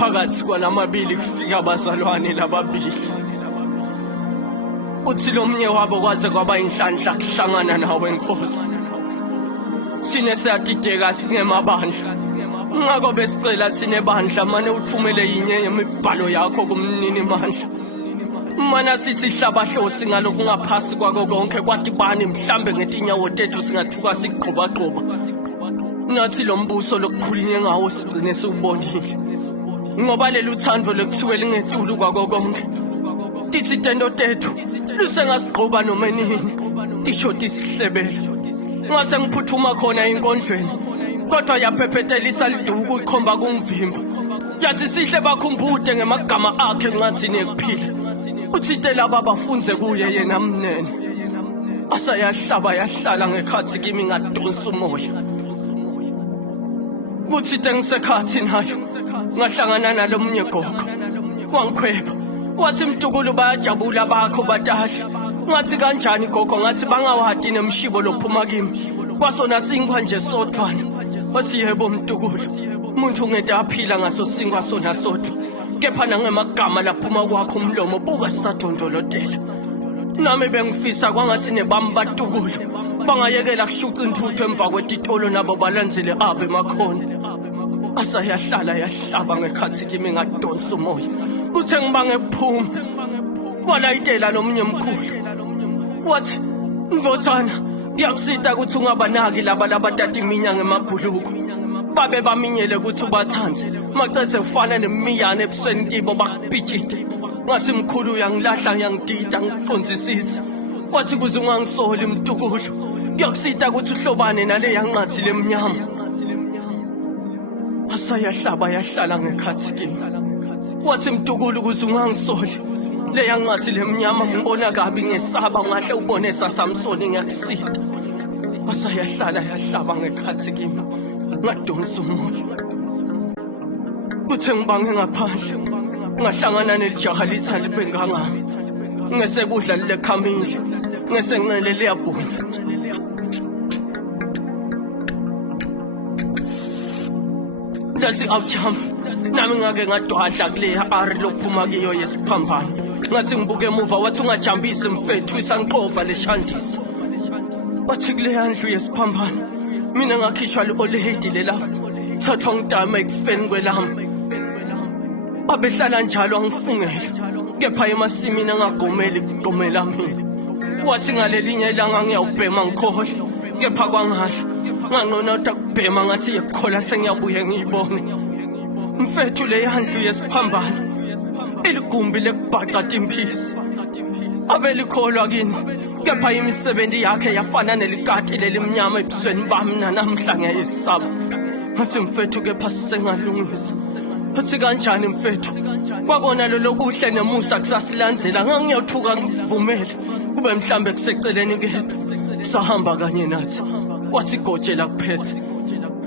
phakathi kwanamabili kufika abazalwane lababili. Uthi lo mnye wabo kwaze kwaba inhlanhla kuhlangana nawe Nkosi. Sine siyadideka singemabandla. Ngakho besicela thina ebandla mane uthumele yinye yemibhalo yakho kumnini mandla. Mana sithi hlabahlosi ngalokhu ngaphasi kwako konke kwathi bani mhlambe ngetinyawo tethu singathuka sigqoba. Nathi lo mbuso lokukhulunywe ngawo sigcine siubonile. Ngoba leli uthando lekuthiwe lingetulu kwako konke. Tithi tendo tethu lusengasigqoba noma nini. Tisho tisihlebele. Ngase ngiphuthuma khona inkondlweni. Kodwa yaphephethelisa liduku ikhomba kungivimba. Yathi sihle bakhumbude ngemagama akhe ngathi nekuphila. Uthite laba bafunze kuye yena mnene. Asayahlaba yahlala ngekhathi kimi ngadonsa umoya. Kuthite ngisekhathi nayo ngahlangana nalomnye gogo. Wangikhweba. Wathi Mtukulu bayajabula bakho batahla. Ngathi kanjani gogo ngathi bangawadi nemshibo lophuma kimi. Kwasona singwa nje sodwana. Wathi yebo Mtukulu. Umuntu ngeke aphila ngaso singwa sona sodwa. Kepha nangemagama laphuma kwakho umlomo buka sisadondolotela. Nami bengifisa kwangathi nebami baTukulu bangayekela kushuqa intuthu emva kwetitolo nabo balandzele abe emakhona. Asayahlala yahlaba ngekhathi kimi ngadonsa umoya. Kuthe ngibange kuphuma walayitela lomnye mkhulu. Wathi Mvothana ngiyakusita ukuthi ungabanaki laba labatata iminyanga emabhuluku. Babe baminyele ukuthi ubathanze. Macethe ufana nemiyane ebusweni kibo bakubhijide. Ngathi mkhulu uyangilahla ngiyangidida ngiqonzisisa. Wathi kuze ungangisoli Mtukulu. Ngiyakusita ukuthi uhlobane nale yanqathi lemnyama. Asayahlaba yahlala ngekhathi kimi. Wathi Mtukulu kuze ungangisoli. Le yanqathi lemnyama ngibona kabi ngesaba ngahle ubone saSamsoni ngiyakusita. Asayahlala yahlaba ngekhathi kimi. Ngadonsa umoya. Kuthe ngibange ngaphandle ngahlangana nelijaha lithi alibengangami. Ngesekudla lekhamile ngesenqele liyabhuna. Lathi awujama nami ngake ngadwadla kuleya ari lophuma kiyo yesiphambano. Ngathi ngibuke emuva wathi ungajambisi mfethu isanqova leshandisa. Wathi kuleya ndlu yesiphambano mina ngakhishwa le-olehedi lela thathwa ngidama ekufeni kwelami. Abehlala njalo angifungela kepha emasimini angagomeli ukugomela mina. Wathi ngalelinye ilanga ngiyawubhema ngikhohle kepha kwangala nganqonota ukubhema ngathi yekukhola sengiyabuye ngiyibone. Mfethu leya ndlu yesiphambano iligumbi lekubhaqa timphisi. Abelikholwa kini kepha imisebenzi yakhe yafana nelikati lelimnyama ebusweni bami namhla ngiyayisaba. Ngathi mfethu kepha sisengalungisa. Athi kanjani mfethu? Kwakona lo kuhle nemusa kusasilandzela ngangiyothuka ngivumele kube mhlambe kuseceleni kethu. Sahamba kanye nathi. Wathi gojela kuphethe.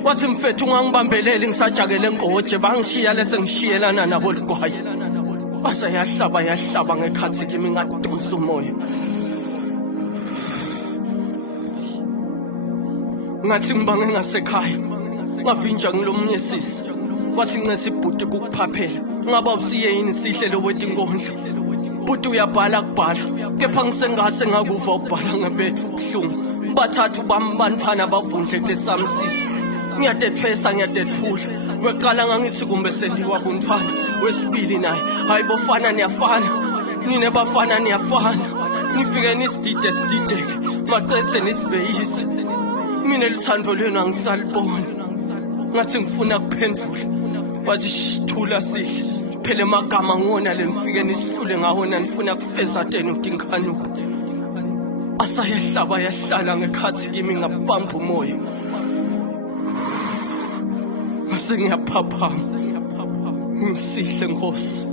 Wathi mfethu ungangibambeleli ngisajakele ngoje bangishiya lese ngishiyelana nabo ligwayi. Asayahlaba ngekhathi kimi ngadonsa umoya. Ngathi ngibange ngasekhaya ngavinjwa ngilomnye sisi. Wathi ncese ibhuti kukuphaphela ngaba usiye yini sihle lo wetingondlo. Bhuti uyabhala kubhala kepha ngisengase ngakuva ukubhala ngebethu kuhlungu. Bathathu bambanifana bavundle kulesami sisi. Ngiyadethula weqala ngangithi kumbe sendiwa kunifana. Wesibili naye hayi bofana niyafana. Nine bafana niyafana. Nifike nisidideke macethe nisiveyise. Mina lithando lenu angisaliboni. Ngathi ngifuna kuphendula. Wathi shithula sihle. Phela emagama ngona lenifike nisihlule ngawona nifuna kufeza tena udingikhanuka. Asayahlaba yahlala ngekhathi kimi ngabamba umoya. Ngase ngiyaphaphama. Ngisihle Nkosi.